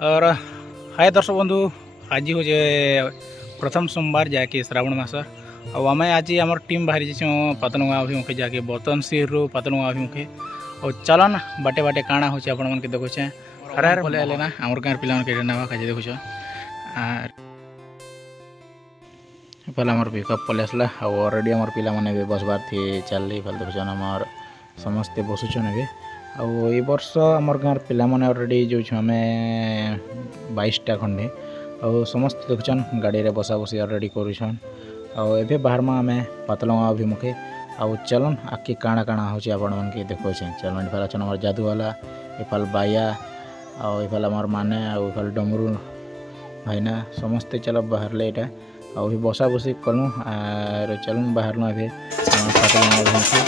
और हाय दर्शक बंधु आज हूँ प्रथम सोमवार जाके श्रावण मास और आम आज आम टीम बाहरी पातलुंगा अभिमुखे जाके बतनसीर रू पातलुंगा अभिमुखे और चलन बाटे बाटे काଣା हो आपण मन के देखुचे हरार बोले आले ना आमर गाँव पिला के नावा खाजे देखुछ पहले आमर पिकअप पले आसला और ऑलरेडी आमर पिला माने भी बसबार थी चलली फल देखुछन आमर समस्ते बसुछन ए आउ वर्ष आमर गाँव पिला माने ऑलरेडी जो आमे 22टा खंडे और समस्त देखुछन गाड़ी रे बसा बसी ऑलरेडी करूछन और एबे बाहर में आमे पातलुंगा अभिमुखे आउ चलन आके काଣା काଣା होची आपण मन के देखो छे चलन इफाल छन हमर जादू वाला इफाल बाया आउ इफाल हमर माने आउ इफाल डमरू भाईना समस्त चल बाहर ले एटा आउ भी बसा बसी कनु आर चलन बाहर न एबे पातलुंगा अभिमुखे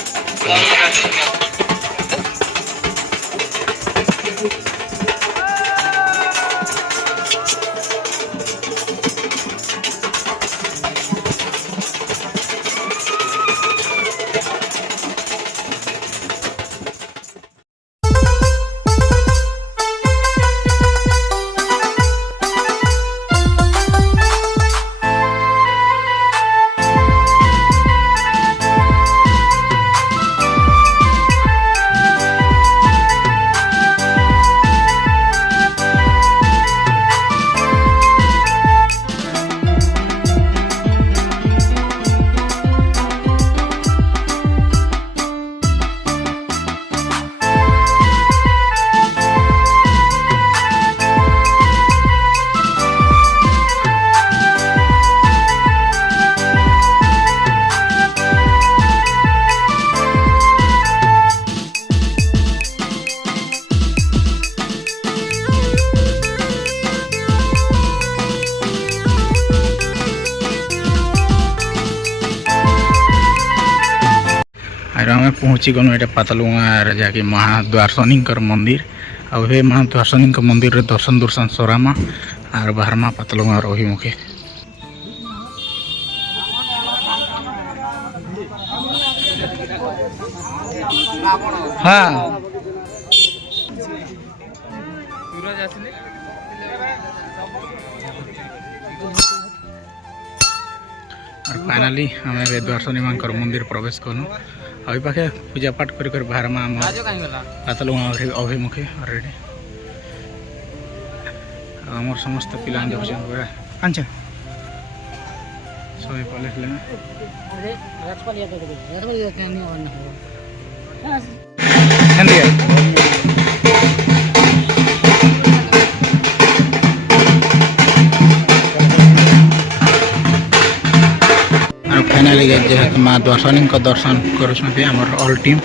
आम पहुँची गलु ये पातलुंगा जाकि महाद्वारसनी मंदिर और हे महाद्वारसनी मंदिर रे दर्शन दुर्शन सरामा और बाहर में पातलुंगा अभिमुखे हाँ और फाइनाली आम द्वारसनी मां मंदिर प्रवेश कलु अभी पाखे पूजा पाठ कर बाहर में आम पातलुंगा अभिमुखे ऑलरेडी आम समस्त पिला देखुन आनछे सबै पले फाइनाली जेहेतु माँ द्वारसनी दर्शन करुँच आमर ऑल टीम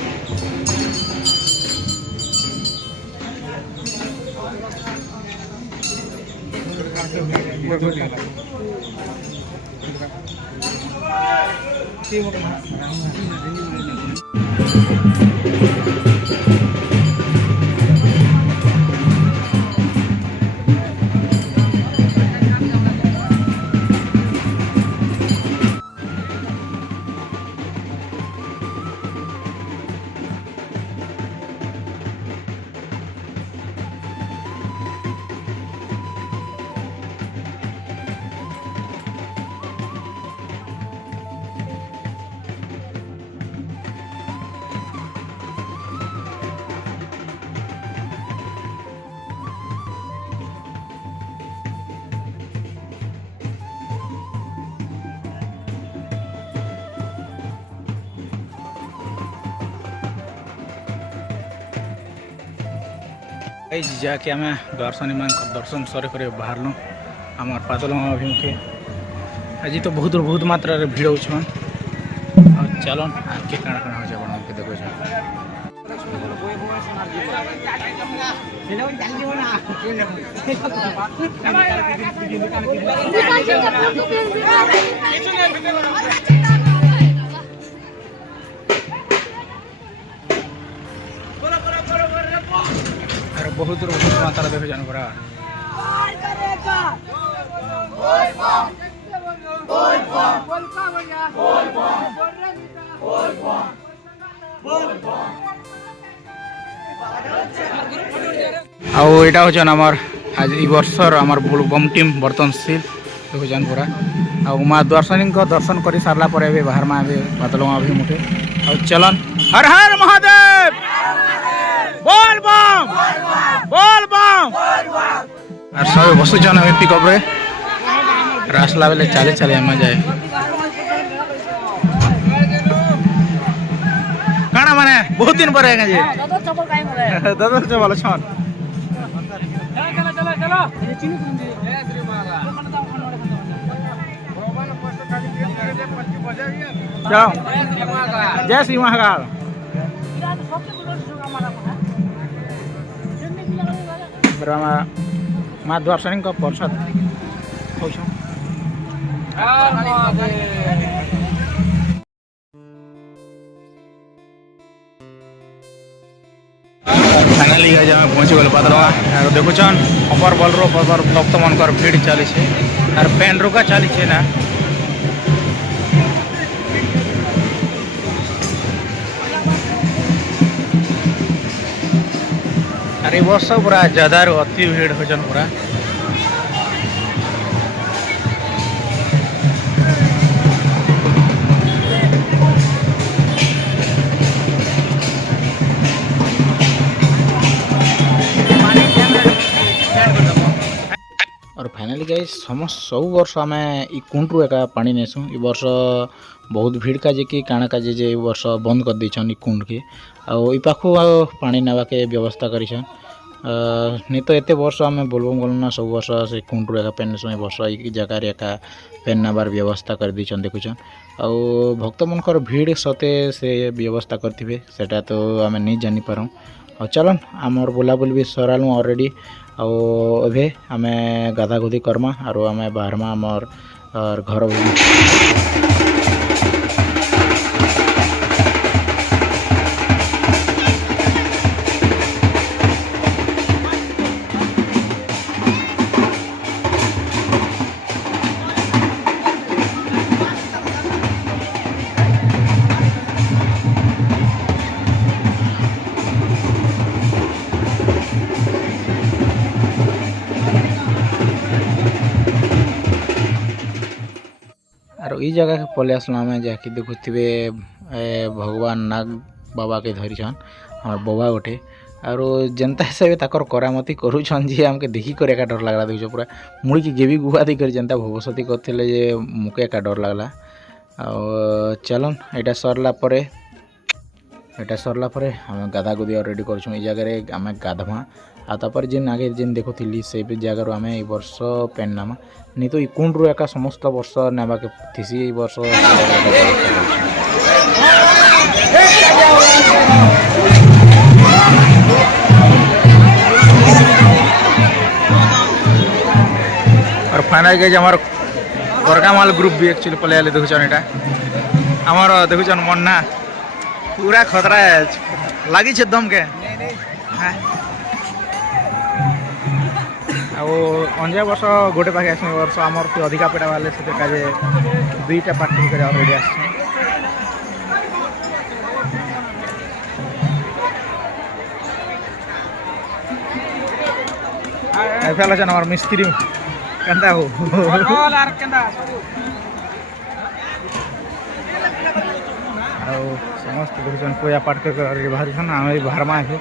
जाके आम द्वारसनी मां दर्शन सर कर बाहर लु आम पातलुंगा अभिमुखे आज तो बहुत मात्रा भिड़ हो चलन आगे काଣା काଣା हो बहुत मात्रा देखे जान पड़ा आउ यहाँ हूँ आमर आज ई वर्षर आमर बोलबम टीम बर्तनशील देखुन पूरा आ माँ दर्शनी दर्शन कर सारा बाहर में बादलों अभिमुखे आ चलन हर हर महादेव बोल बम बोल बम और सब बसुचन पिकअप रे रासला बेले चले चले आम जाए काना माने बहुत दिन पर आएगा जी दादा चपल छन चलो जय श्री महाकाल माँ द्वारसनी प्रसाद फाइनाली आज आम पहुँची गल पातलगा देखुन अपर बलर भक्त मनकर भीड़ चली और पेन रुका चली ना अरे वर्ष पूरा ज्यादा अति भीड़ होजन पूरा और फाइनाली गाइस समस्त सब वर्ष आम ई कुंड एका पानी नेसु ई वर्ष बहुत भीड़ का कि काଣା का जे वर्ष बंद कर देछन ई कुंड के आई पाखु पानी नावा के व्यवस्था करिछन नहीं तो एते वर्ष आम बोलबम गलना सब वर्ष से कुंड एका पेन नेसु वर्ष ई जगह एका पेन नाबार व्यवस्था कर देछन देखुछन आ भक्त मनकर भीड़ सते से व्यवस्था करथिबे सेटा तो आम नहीं जानि पारु और चलन आमर बुलाबुल भी सरालु ऑलरेडी आबे आम गाधा गुधी करमा और आम बाहरमा आमर घर और ई जगह के पले आसला आम जहाँकि देखुवे भगवान नाग बाबा के धरीछन हमार बाबा गोटे और जनता हिसाब से करामती करुछन जी आमके देखिक एका डर लगला देख पूरा मुड़ी की गेबी गुहा देकर जनता भगवती करते जे मुके एका डर लगला चलन यहाँ सरला आम गाधा गुदी रेडी कर जगह आम गाधमा आपर जेन आगे जेन देखुली से जगार आम ए वर्ष पेन नामा नहीं तो कुंड एका समस्त वर्ष नाबा के थीसी वर्ष और फाइनल गए हमार करगामाल ग्रुप भी एक्चुअली पले आले देखुन यहाँ आमर देखुन मन्ना पूरा खतरा लगी दम के अंजा वर्ष गोटे पाखे आस वर्ष आमर अधिका पेटा वाले से दुईटा पार्टी कर ऑलरेडी आसान हमार मिस्त्री केंदा हो समस्त देखुन पूजा पाठ कर बाहर आम बाहर में आसे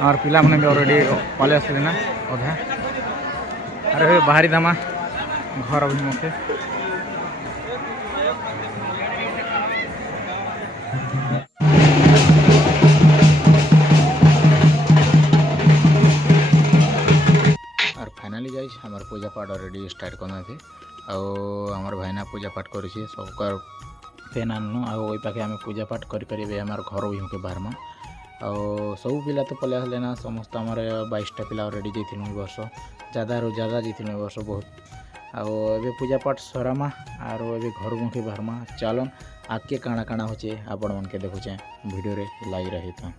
आम पिला मैंने भी ऑलरेडी पले आसले ना अधा अरे बाहरी दामा घर अभिमुखे और फाइनाली गाइस हमार पूजा पाठ ऑलरेडी स्टार्ट करना थे आमर भाईना पूजा पाठ कर सबका पेन आनु आई पाखे आम पूजा पाठ करें आमर घर अभिमुखे बाहर में सब पिला तो पले आसले ना समस्त आमर 22टा पिला ऑलरेडी जाइलु वर्ष ज़्यादा ज़्यादा जाइलु वर्ष बहुत आबे पूजा पाठ सरामा और ए घर मुखे बाहरमा चलन आगे काଣା काଣା होचे आपण मन के देखुचे वीडियो रे लागी रही था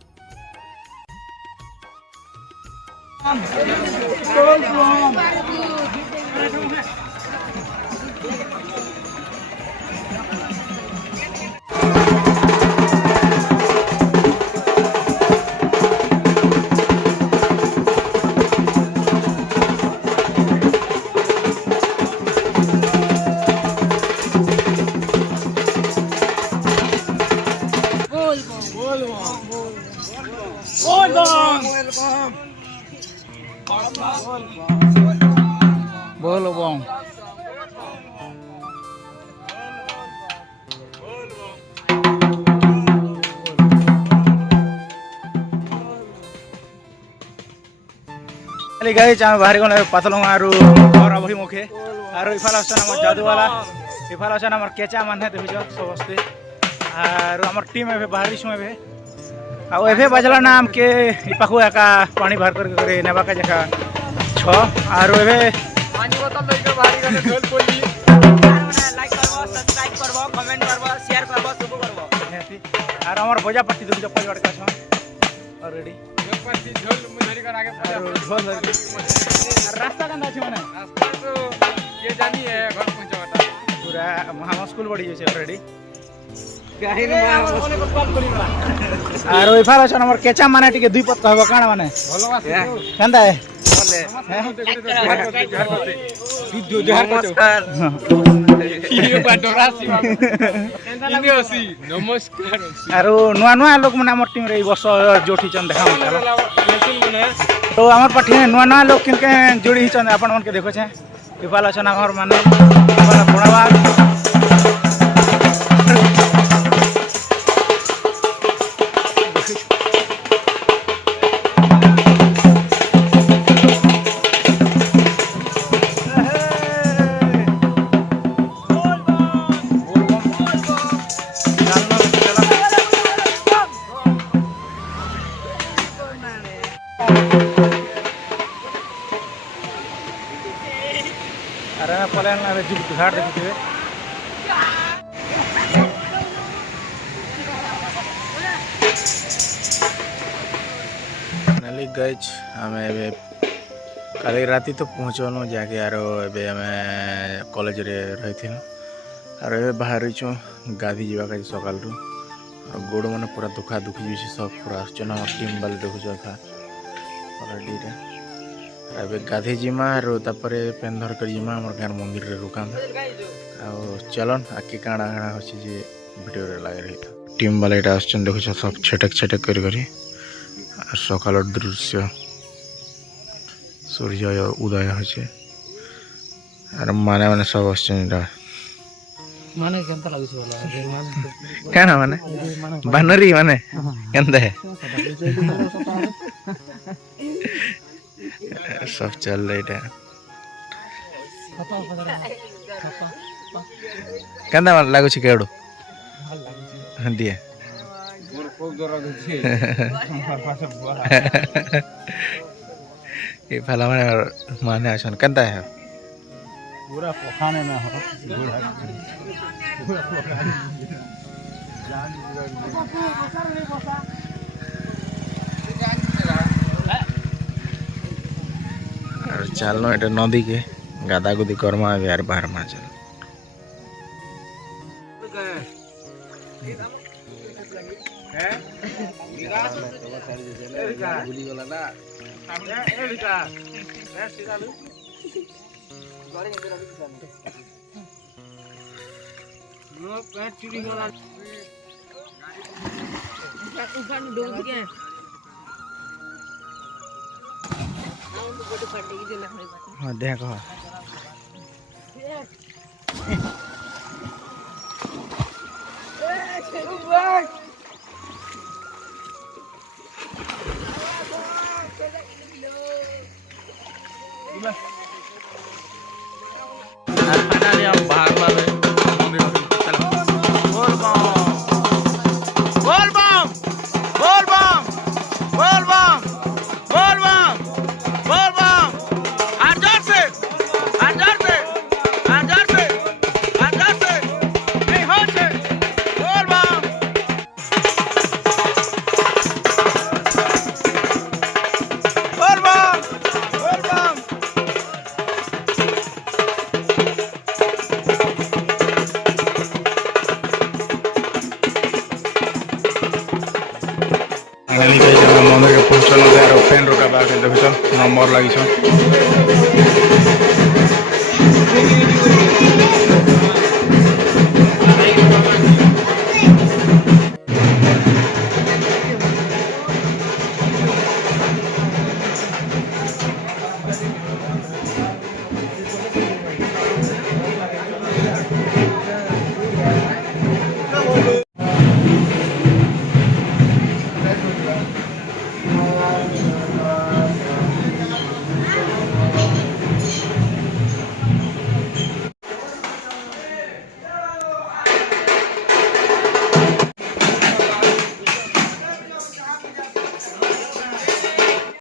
बोल बम गाइस आम बाहर गने पातलंग आरो घर अबही मुखे आरो इफाल आसन हमर जादू वाला इफाल आसन हमर केचा माने देखिछ सबस्ते आरो हमर टीम एबे बाहरी समय बे आ एबे बजला नाम के इपाखु एका पानी भर कर नेबा का जका छ आरो एबे पानी बोतल लेके बाहरी गने ढोल पोली लाइक करबो सब्सक्राइब करबो कमेंट करबो शेयर करबो सब करबो आरो हमर बजा पट्टी देखिछ पजड़ का छ ऑलरेडी झोल मुझरी कर आगे झोल रास्ता कंदा छ माने रास्ता तो ये जानी है घर पहुंचाटा पूरा हम स्कूल बढ़ी जैसे ऑलरेडी गाहिर माने को कॉल करिबा आरो इफार छ हमर केचा माने टिके दुई पत कहबो काना माने भलो वास कंदा है बोले नमस्कार ये बाडरासी इने ओसी नमस्कार आरो नुआ नुआ लोग माने हमर टीम रे ई वर्ष जोठी चन देखा तो हमर पाठी नुआ नुआ लोग किनके जोड़ी चन अपन मन के देखो छे इफाल छ हमर माने इफाल गुणाबाग अरे पलायन अरे जी घाट देखते फाइनली गाइज हमें कल राति तो पहुँचनु जाके आरो एबे हमें कॉलेज रे रही थी आरो एबे बाहर रही गाधी जावा का सकाल रु गोड़ मैंने पूरा दुखा दुखी जी सब पूरा आसना टीम बाले देखु था ऑलरेडी रे गाधी जिमा आरो तापरे पेन धर कर जिमा हमर गार मंदिर रे रुकाम आ चलन आके काणा काणा होछि जे वीडियो रे लागे रही टीम वाले एटा आछन देखु सब छटक छटक कर करी आ सकाल दृश्य सूर्य उदय होछि आर माने माने सब आछन एटा माने केनता लागुछ बोला माने काना माने बानरी माने केनता है सब चल रही है कंदा लागु छी केडो दिए ये फला माने आछन कंदा है पूरा पोखाने में हो चलनो एटा नदी के गादा गुदी करमा यार बाहर में चल हाँ देखो फाइनली हम बाहर वाले बोल बम बोल बम बोल बम बोल बम बोल बम बोल बम अंदर से अंदर से अंदर से अंदर से नहीं हो से बोल बम बोल बम बोल बम मंदिर के पहुँचल फ्रेंड रोका बाग देख नंबर लगी